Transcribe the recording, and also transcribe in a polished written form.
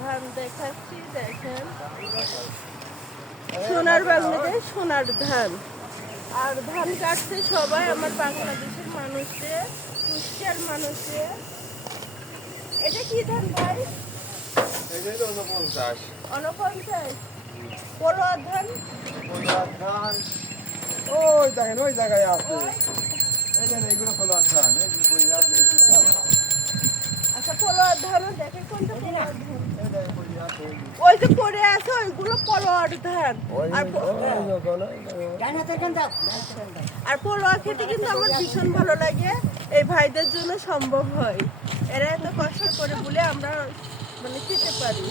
ধান দেখাচ্ছি, দেখেন সোনার বাংলাদেশ, সোনার ধান। আর ধান কাটছে সবাই আমার বাংলাদেশের মানুষে, কুষ্টিয়ার মানুষে। এটা কি ধান ভাই? 49 পলোয়া ধান। ওই দেখেন ওই জায়গায় আছে। এইগুলো পলোয়ার ধান। আচ্ছা পলোয়ার ধানও দেখে, কোনটা পলোয়ার ধান? ওই যে পড়ে আছে ওইগুলো পলোয়ার ধান। আর পলোয়া খেতে কিন্তু আমার ভীষণ ভালো লাগে। এই ভাইদের জন্য সম্ভব হয়, এরা এত কষ্ট করে বলে আমরা মানে খেতে পারি।